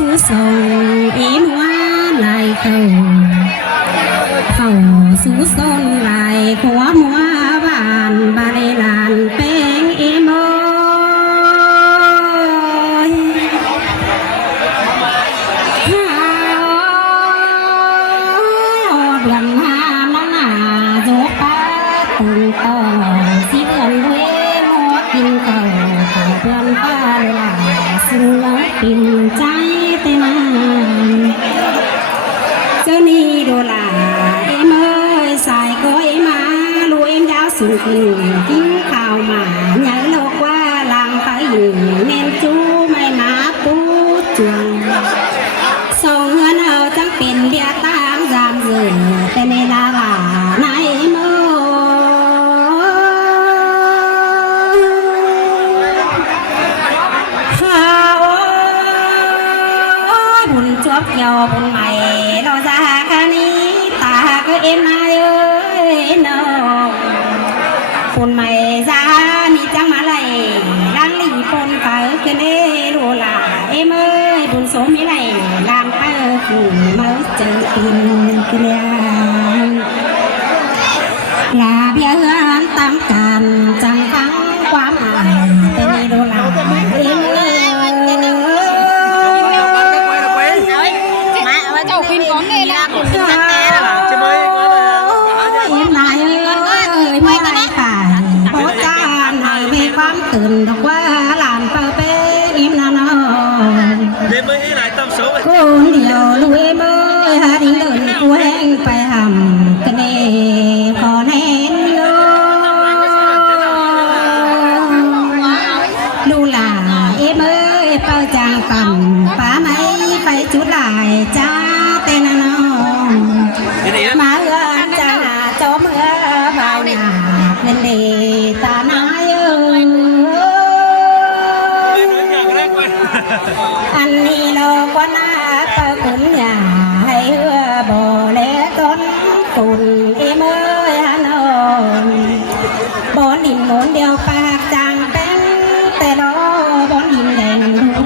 sư sầu im hoa lại khẩu sư son lại khóa mua bàn bà đây làn bên im ơi đoàn hà nắng à gió pa từng tờ xí gần quê mua kinh cầu đoàn pa là xinh lắm tình trái tên cho ni đồ là em ơi xài coi mà lu em giáo sự tiếng khảo mà nhảy lô qua làm phải nên chú mày má bú chuồng song hơn ở chẳngเป็นbia tang giảm dừngแต่ในลาบาในมบุญจบเกี่ยวบุญใหม่เราจะหาคานี้ตาก็เอ็มนายเอ้ยเนาะบุญใหม่จ้านี่จังมาไหลล้างหลีปนเปิดกันเด้ดูล่ะเอ็มเอ้ยบุญสมไม่ไหลล้างเปิดมาเจอกินกันแล้วลาเบี้ยเฮือนตามกันจังทั้งความหมายเป็นนี่ดูล่ะเอ็มเอ้ยcháu khuyên có nghề là cũng đừng tắt té đâu chứ mới em này ơi mới ai phải bố cha này về quanตื่นđọc qua làm phơ bê im là nó đêm mới lại tâm số con điều lưu em ơi hà đi lớn của anh phải hầm cái này còn em lưu là em ơi bao chàng cầm phá mấy phải chút lại cha tên là nó má ơn cha là cho mưa vào nhà nên để ta nói ơi anh đi lo quan á ta cũng nhà hay hứa bò lẽ con cùng em ơi anh ơi bón đình muốn đeo bạc chàng bênแต่đó bón đình đèn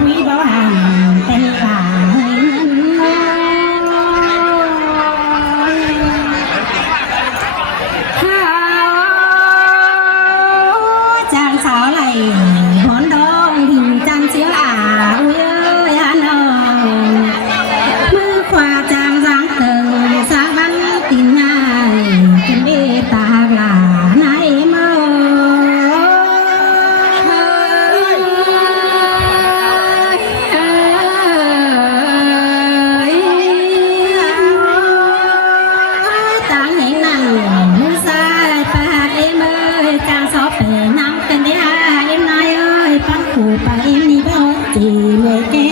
quý báo hàng tên là chàng sáo này bón đông hình chàng chiếu à ui ơi anh ơi mưa qua chàng giang từng sáng bắn tin nhai trên bê ta là nay mơ tàng nhảy nặng mưa xa bạc em ơi chàng xót về nắng cần đấy à em nói ơi bắn phủ bà em đi bao chỉ người kế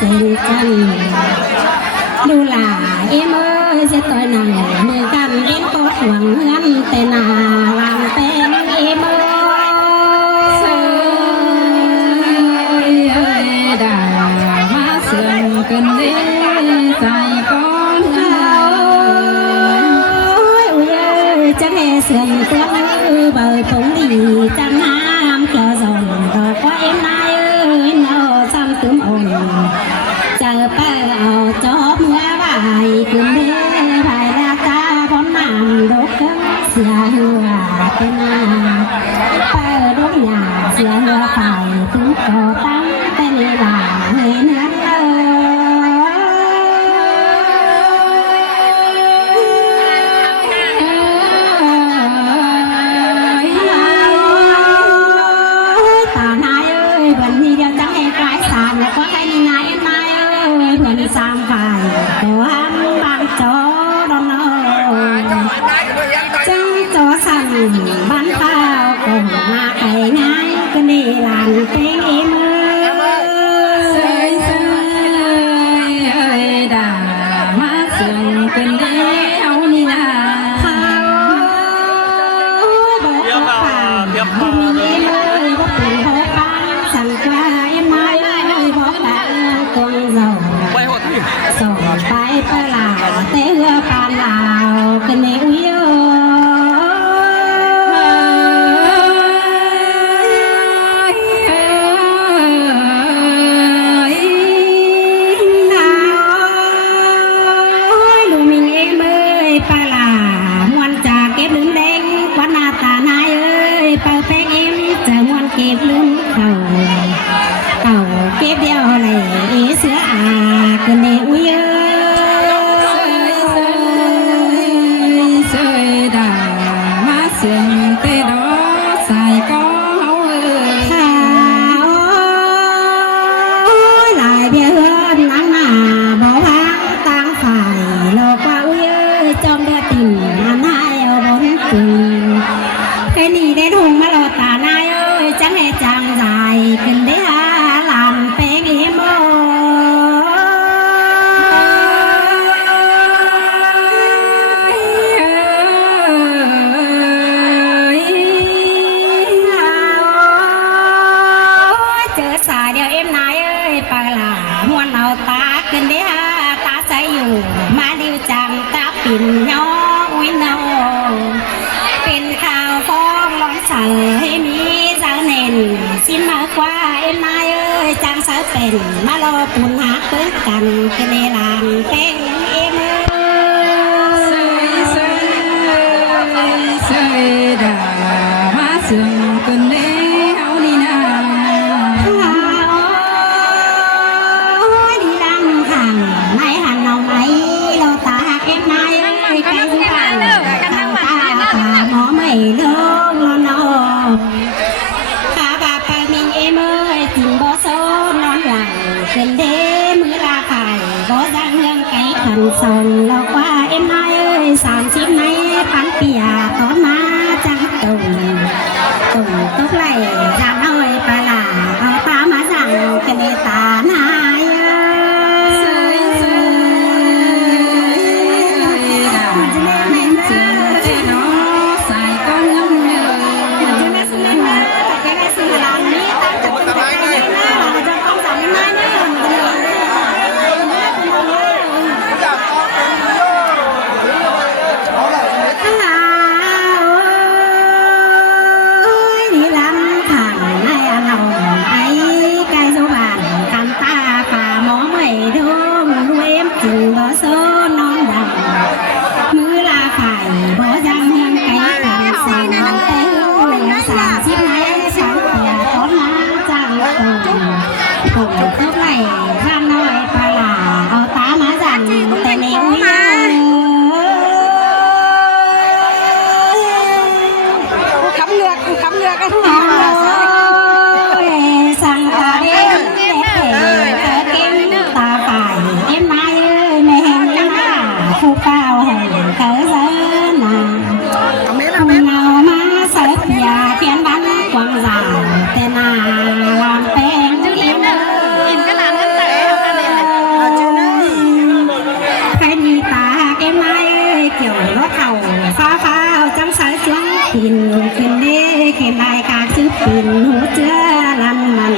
sinh chânดูล่ะเอ็มเอ้ยเสียตัวหนังเมื่อกันเล่นก็หวังเงินแต่นาลางเป็นเอ็มเอ้ยด่ามาเสื่อมกันเด้ใส่ก้อนเงินอุ้ยเอ้ยจะแห่เสื่อมตัวเบอร์ผงดีจังน้ำกลอส่งดอกว่าเอ็มนายเอ้ยเนาะซ้ำตุ้มอ่อนเจอเป้เอาจอบเมื่อบ่ายคืนเด้ภายราคาพ้นน้ำดอกเกินเสียหัวเป็นนาเป้ดอกหยาเสียหัวไฟถึงก่อตั้งแต่ในบ่าเห็นนั้นตานายเอ้ยวันนี้เดียวจังให้กลายสามแล้วก็ให้นายนายเอ้ยเพื่อนสามฝ่ายตัวห้ามบางจอดอนน้อยจังจอสั่นบ้านข้าวก็มาไอ้นายก็ได้หลานเป็นเอ็มเอ้ยด่ามาเสื่อมเป็นเด้เอานี่นะบอกว่าฝ่ายบุญเอ็มเอ้ยว่าเป็นพ่อป้าสั่งกว่าเอ็มนายเอ้ยบอกว่าคงเจ้าส่งไปเปล่าแต่เหือปานลาวกันในอุ้ยน กินย่ออุ้ยนอเป็นข่าวฟ้องร้องเสยมีเจ้าเน่นสิ้นมากกว่าเอ็มนายเอ้ยจังเสยเป็นมารอปุ่นหักเปิ้ลกันกันในลานเป็นเอ็มเสยเสยเสยดามาเสื่อมกันเลยเอานี่นาดีดังห่างไม่หันเอาไหมเราตาเอ็มนายเอ้ยใครสุพรรณหมอไม่ลงนอนข้าบาปมิงเอเมยถึงบ่โซนอนหลังเป็นเดมือลาไข่บ่ดังเรื่องไก่ขันส่งเราว่าเอ็มนายเอ้ย30ในพันเปียตอนมาจังตุ่มตุกไหลจางน้อยปลาหลาเอาตามาสั่งกันในตานายกินเด้เข็นได้กาซื้อปิ่นหัวเจือลำมัน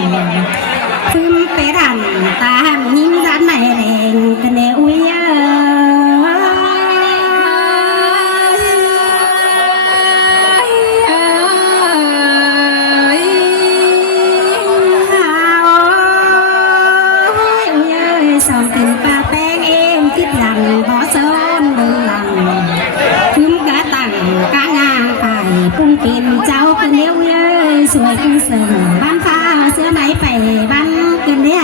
ซึมไปทันตาหิ้งด้านไหนแดงกันเนอุ้ยสองเป็นปลาแป้งเอ็มคิดหลังพอซ้อนเดินหลังซึมกะตั้งกะงาปุ้งเป็นเจ้ากันเลี้ยวเลยสวยกันเสริมบ้านฟ้าเสื้อไหมไปบ้านกันเดีย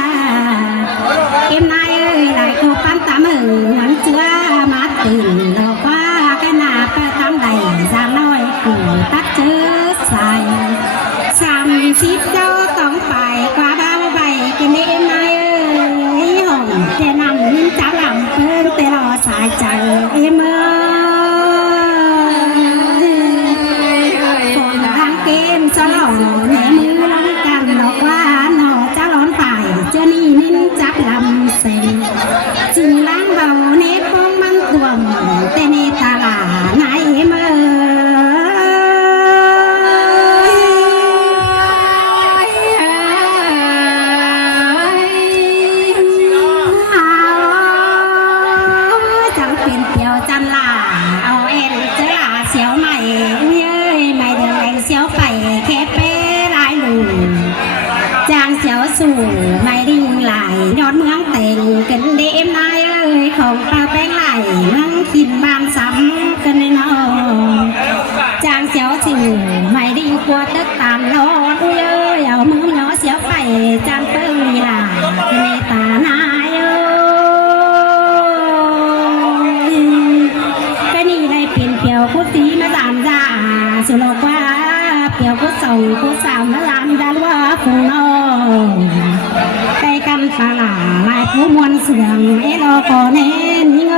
เอ็มนายเอ้ยหลายคู่ปั้นตามมือหวังเจือมาตื่นหลอกว่ากันหนาเปิดตามใดสามน้อยกูตัดเจอใส่30เจ้าต้องไปกว่าบ้าใบกันเอ็มนายเอ้ยห้องแต่นำยิ้มจับลำเพิ่มแต่รอสายใจเอ็มเอ้สลองแหนมือล้อนกันดอกว่าหนอจะร้อนฝ่ายเจานี่นิ่งจับลำเส้นจึงล้างเบาเนปองมันตัวมแต่ในตาลาไหนเมื่อจังเป็นเปียวจันลาเอาเอ็นเจ้าเสียวใหม่ไม่เดินแรงเสียวไปแค่เป้ลายหลุมจางเสียวสู่ไม่ดิ่งไหลยอดเมืองเต่งกันเดมนายเอ้ยของปลาแป้งไหลเมืองขินบานซ้ำกันในน้องจางเสียวสู่ไม่ดิ่งกลัวตึกตามร้อนเอ้ยเอามือย้อเสียวไปจางเปิ้งลีลากันในตานายเอ้ยก็นี่ได้เปลี่ยนเปียวคุดสีมาตามจ้าสุโลกว่าเปียวคุดส่งคุดสาวมาลามดาลว่าฟูนองไปกันตาลาลายผู้มวลเสียงเอโลโกเนนิโง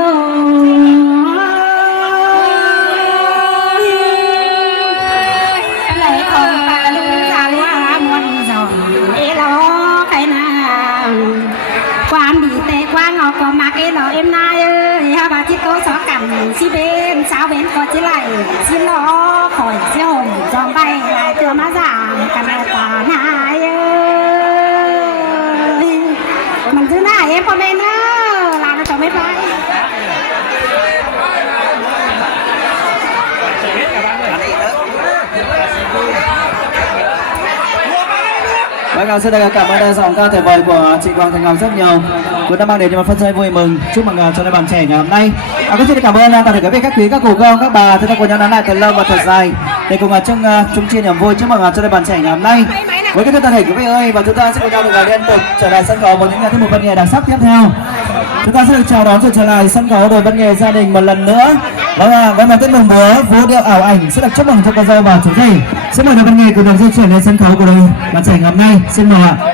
เลยของตาลุงจางว่ามวลจองเอโลใครนางความดีแต่กว้างออกก็มักเอโลเอ็มนายเอ้ยฮาบาจิโตสอกันสิเบนสาวเบนก็จิไหลสิล้อคอยเสี่ยวจอมใบลายตัวมาสามกันตานายเอ้ยมันคือหน้าเอ็มพ่อแม่เนอะลาเราจะไม่ไป Vâng, xin được cảm ơn giọng ca tuyệt vời của chị Hoàng Thành Ngọc rất nhiều, cũng đã mang đến cho một phân chơi vui mừng chúc mừng cho đôi bạn trẻ ngày hôm nay. Cũng xin cảm ơn toàn thể quý vị, các quý, các cụ, các bà, chúng ta cùng nhau nói lại thật lâu và thật dài để cùng chung chia niềm vui chúc mừng cho đôi bạn trẻ ngày hôm nay. Với cái toàn thể quý vị ơi, và chúng ta sẽ cùng nhau được liên tục trở lại sân khấu với những tiết mục văn nghệ đặc sắc tiếp theo. Chúng ta sẽ được chào đón rồi trở lại sân khấu đội văn nghệ gia đình một lần nữa. Với một tiết mục múa vũ điệu ảo ảnh sẽ được chúc mừng cho con dâu và chú rể. Xin mời đội văn nghệ cùng được di chuyển lên sân khấu của đội bạn trẻ ngày hôm nay. Xin mời ạ.